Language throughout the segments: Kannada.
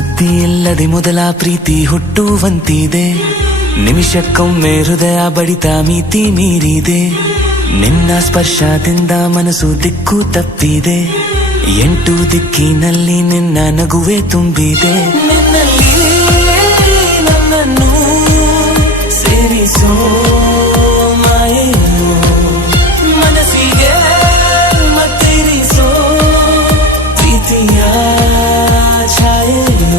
ಸುದ್ದಿ ಇಲ್ಲದೆ ಮೊದಲ ಪ್ರೀತಿ ಹುಟ್ಟುವಂತಿದೆ, ನಿಮಿಷಕ್ಕೊಮ್ಮೆ ಹೃದಯ ಬಡಿತ ಮಿತಿ ಮೀರಿದೆ. ನಿನ್ನ ಸ್ಪರ್ಶದಿಂದ ಮನಸ್ಸು ದಿಕ್ಕು ತಪ್ಪಿದೆ, 8 ದಿಕ್ಕಿನಲ್ಲಿ ನಿನ್ನ ನಗುವೆ ತುಂಬಿದೆ. ನಿನ್ನಲ್ಲಿ ನನ್ನನ್ನು ಸೇರಿಸೋ ಮಾಯೇನು, ಮನಸ್ಸಿಗೆ ಮತ್ತಿರಿಸೋ ಪ್ರೀತಿಯ ಛಾಯೆನು.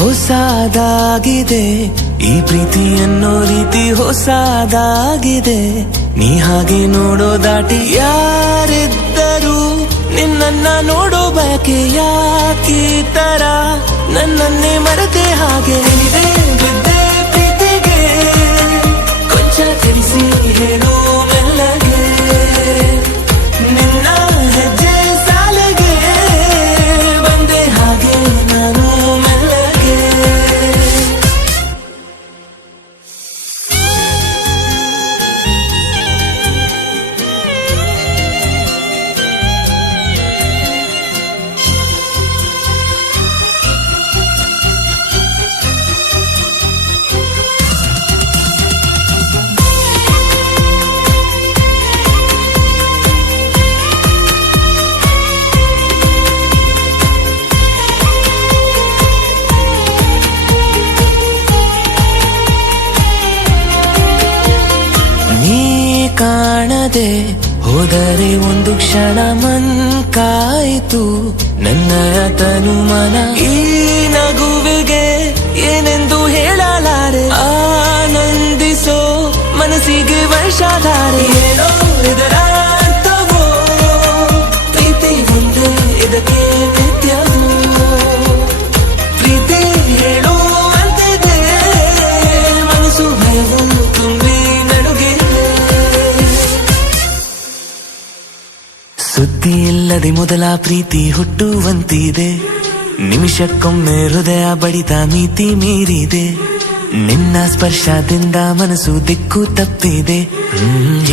ಹೊಸದಾಗಿದೆ ಈ ಪ್ರೀತಿ ಅನ್ನೋ ರೀತಿ, ಹೊಸದಾಗಿದೆ ನೀ ಹಾಗೆ ನೋಡೋ ದಾಟಿ. ಯಾರಿದ್ದರೂ ನಿನ್ನನ್ನ ನೋಡೋ ಬಯಕೆ, ಯಾಕೀ ತರ ನನ್ನನ್ನೇ ಮರೆತೆ ಹಾಗೆ. ಬಿದ್ದೆ ಪ್ರೀತಿಗೆ ಕೊಂಚ ತಿಳಿಸಿ ಹೇಳು ಮೆಲ್ಲಗೆ, ನಿನ್ನ ಹೆಜ್ಜೆ ಸಾಲೆಗೆ ಬಂದೆ ಹಾಗೆ ನಾನು ಮೆಲ್ಲಗೆ. ಕಾಣದೆ ಹೋದರೆ ಒಂದು ಕ್ಷಣ ಮಂಕಾಯಿತು ನನ್ನಯ ತನು ಮನ. ಈ ನಗುವಿಗೆ ಏನೆಂದು ಹೇಳಲಾರೆ, ಆನಂದಿಸೋ ಮನಸ್ಸಿಗೆ ವರ್ಷಾಧಾರೆ. ಏನೋ ಇದರ ಅರ್ಥವೋ, ಪ್ರೀತಿ ಒಂದೇ ಇದಕ್ಕೆ ನಿತ್ಯವೋ. ಪ್ರೀತಿ ಹೇಳುವಂತಿದೆ ಮನಸ್ಸು ಭಯವು ತುಂಬಿ ನಡುಗಿದೆ. ಸುದ್ದಿ ಇಲ್ಲದೆ ಮೊದಲ ಪ್ರೀತಿ ಹುಟ್ಟುವಂತಿದೆ, ನಿಮಿಷಕ್ಕೊಮ್ಮೆ ಹೃದಯ ಬಡಿತ ಮಿತಿ ಮೀರಿದೆ. ನಿನ್ನ ಸ್ಪರ್ಶದಿಂದ ಮನಸ್ಸು ದಿಕ್ಕು ತಪ್ಪಿದೆ,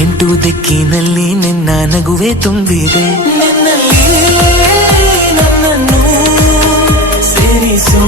8 ದಿಕ್ಕಿನಲ್ಲಿ ನಿನ್ನ ನಗುವೆ ತುಂಬಿದೆ. ನಿನ್ನಲ್ಲಿ ನನ್ನನ್ನು ಸೇರಿಸೋ